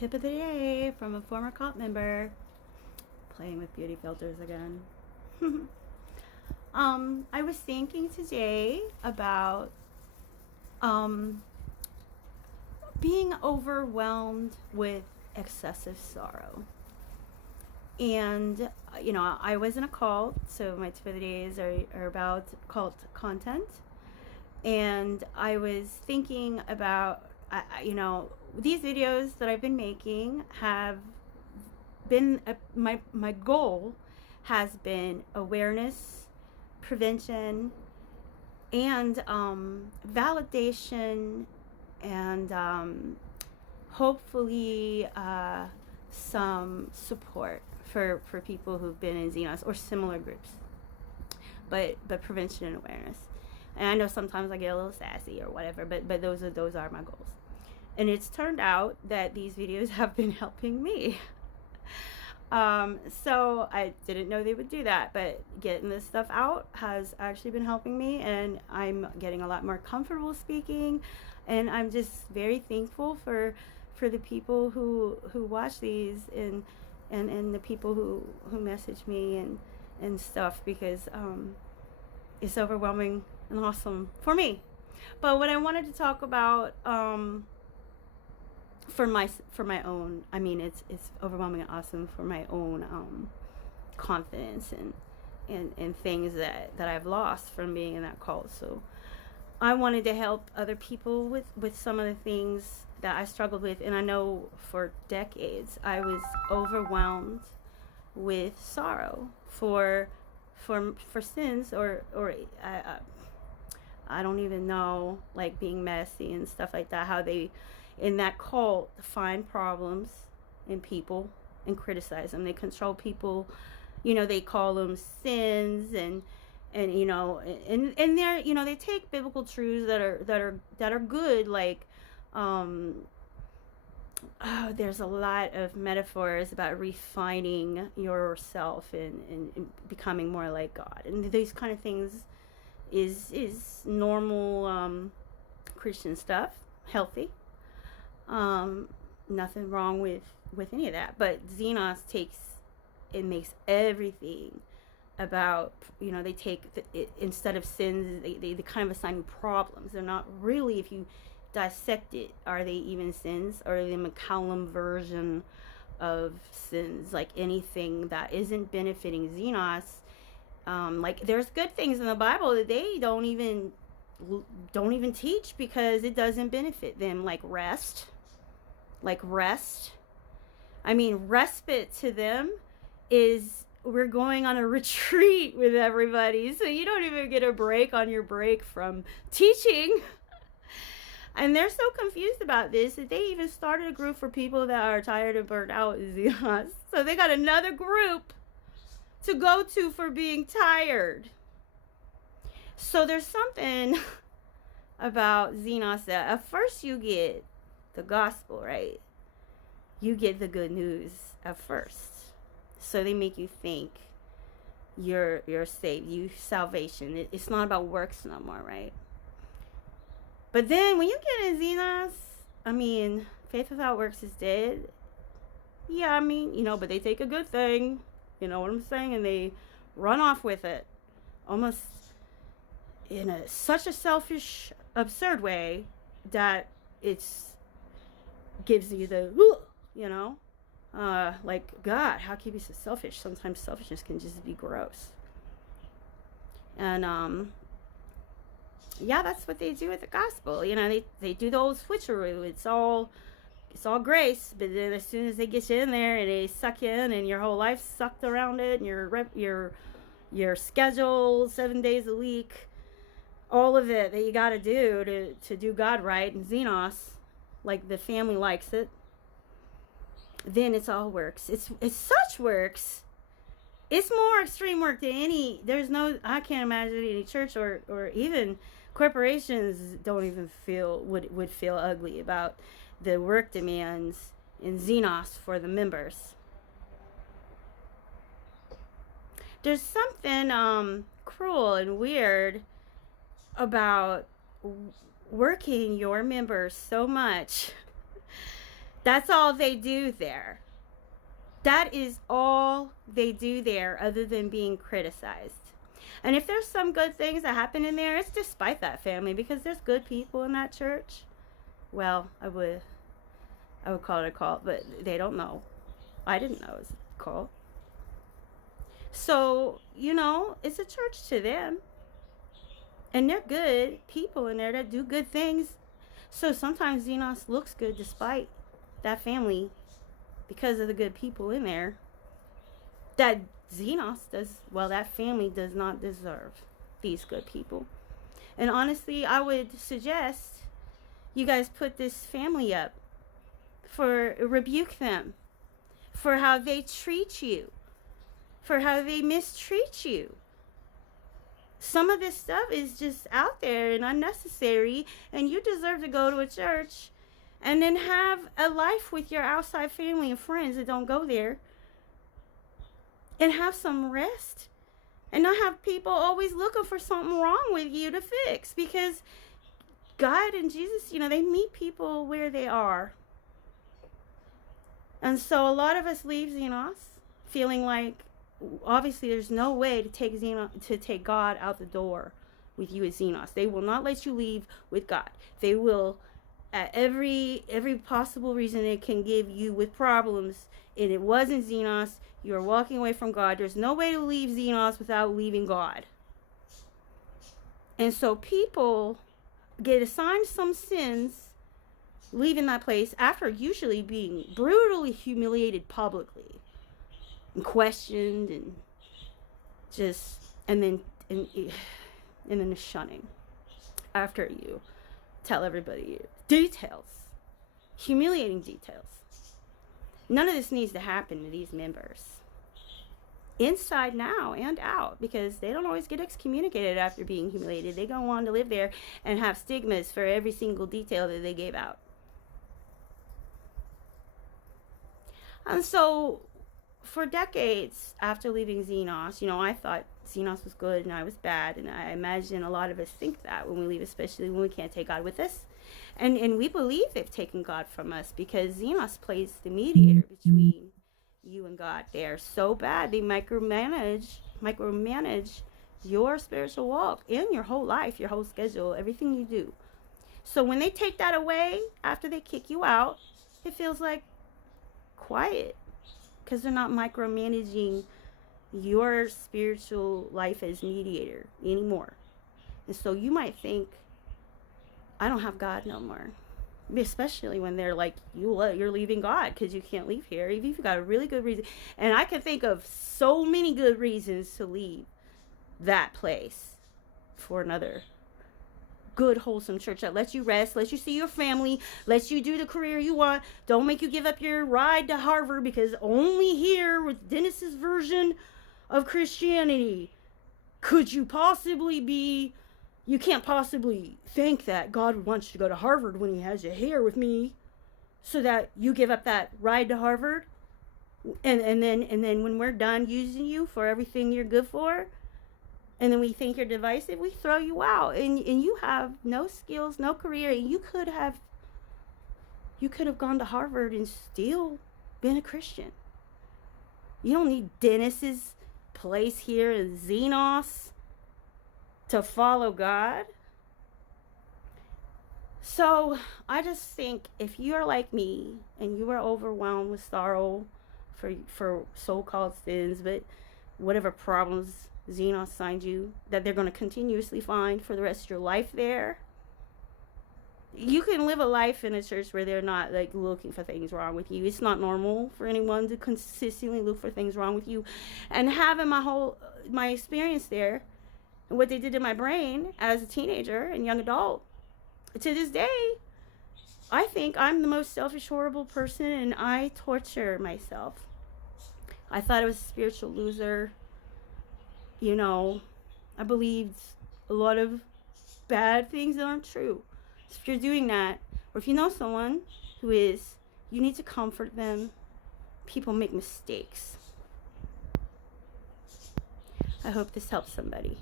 Tip of the day from a former cult member. Playing with beauty filters again. I was thinking today about being overwhelmed with excessive sorrow. And, I was in a cult, so my tip of the days are about cult content. And I was thinking about, these videos that I've been making have been, my goal has been awareness, prevention, and validation, and hopefully some support for people who've been in Xenos or similar groups, but prevention and awareness. And I know sometimes I get a little sassy or whatever, but those are my goals. And it's turned out that these videos have been helping me. So I didn't know they would do that, but getting this stuff out has actually been helping me, and I'm getting a lot more comfortable speaking, and I'm just very thankful for the people who watch these and the people who message me and stuff, because it's overwhelming and awesome for me. But what I wanted to talk about for my own, it's overwhelming and awesome for my own confidence and things that I've lost from being in that cult. So I wanted to help other people with some of the things that I struggled with. And I know for decades I was overwhelmed with sorrow for sins or I don't even know, like being messy and stuff like that, how they in that cult find problems in people and criticize them. They control people, they call them sins, and they're, they take biblical truths that are good, like there's a lot of metaphors about refining yourself and becoming more like God, and these kind of things is normal Christian stuff, healthy. Nothing wrong with any of that, but Xenos makes everything about, they take instead of sins, they kind of assign you problems. They're not really, if you dissect it, are they even sins, or are they the McCallum version of sins? Like anything that isn't benefiting Xenos, like there's good things in the Bible that they don't even teach because it doesn't benefit them, like rest. Respite to them is we're going on a retreat with everybody, so you don't even get a break on your break from teaching. And they're so confused about this that they even started a group for people that are tired and burnt out in Xenos. So they got another group to go to for being tired. So there's something about Xenos that at first you get the gospel, right? You get the good news at first. So they make you think you're saved, salvation. It's not about works no more, right? But then when you get in Xenos, faith without works is dead. Yeah, but they take a good thing, you know what I'm saying? And they run off with it. Almost in such a selfish, absurd way that gives you the, like, God, how can you be so selfish? Sometimes selfishness can just be gross. And that's what they do with the gospel. They do the old switcheroo. It's all grace, but then as soon as they get you in there and they suck you in, and your whole life's sucked around it, and your schedule 7 days a week, all of it that you got to do to do God right in Xenos, like the family likes it, then it's all works. It's such works. It's more extreme work than I can't imagine any church or even corporations don't even would feel ugly about the work demands in Xenos for the members. There's something cruel and weird about working your members so much That's all they do there. That is all they do there, other than being criticized. And if there's some good things that happen in there, it's despite that family, because there's good people in that church. Well, I would call it a cult, but they don't know. I didn't know it was a cult. So, it's a church to them. And they're good people in there that do good things. So sometimes Xenos looks good despite that family, because of the good people in there. That that family does not deserve these good people. And honestly, I would suggest you guys put this family up, rebuke them for how they treat you, for how they mistreat you. Some of this stuff is just out there and unnecessary, and you deserve to go to a church and then have a life with your outside family and friends that don't go there, and have some rest, and not have people always looking for something wrong with you to fix, because God and Jesus, they meet people where they are. And so a lot of us leave Xenos feeling like, obviously there's no way to take God out the door with you as Xenos. They will not let you leave with God. They will, at every possible reason they can give you with problems, and it wasn't Xenos, you are walking away from God. There's no way to leave Xenos without leaving God. And so people get assigned some sins leaving that place after usually being brutally humiliated publicly and questioned, and then the shunning after you tell everybody details, humiliating details. None of this needs to happen to these members, inside now and out, because they don't always get excommunicated after being humiliated. They go on to live there and have stigmas for every single detail that they gave out. And so for decades after leaving Xenos, I thought Xenos was good and I was bad, and I imagine a lot of us think that when we leave, especially when we can't take God with us. And we believe they've taken God from us, because Xenos plays the mediator between you and God. They are so bad. They micromanage your spiritual walk and your whole life, your whole schedule, everything you do. So when they take that away after they kick you out, it feels like quiet, because they're not micromanaging your spiritual life as mediator anymore. And so you might think, I don't have God no more. Especially when they're like, you're leaving God because you can't leave here, even if you've got a really good reason. And I can think of so many good reasons to leave that place for another good, wholesome church that lets you rest, lets you see your family, lets you do the career you want. Don't make you give up your ride to Harvard, because only here with Dennis's version of Christianity could you possibly be. You can't possibly think that God wants you to go to Harvard when he has you here with me, so that you give up that ride to Harvard, and then when we're done using you for everything you're good for, and then we think you're divisive, we throw you out, and you have no skills, no career, and you could have gone to Harvard and still been a Christian. You don't need Dennis's place here in Xenos to follow God. So I just think, if you are like me and you are overwhelmed with sorrow for so-called sins, but whatever problems Xenos assigned you that they're going to continuously find for the rest of your life there, you can live a life in a church where they're not like looking for things wrong with you. It's not normal for anyone to consistently look for things wrong with you. And having my experience there, and what they did to my brain as a teenager and young adult, to this day, I think I'm the most selfish, horrible person, and I torture myself. I thought I was a spiritual loser. I believed a lot of bad things that aren't true. So if you're doing that, or if you know someone who is, you need to comfort them. People make mistakes. I hope this helps somebody.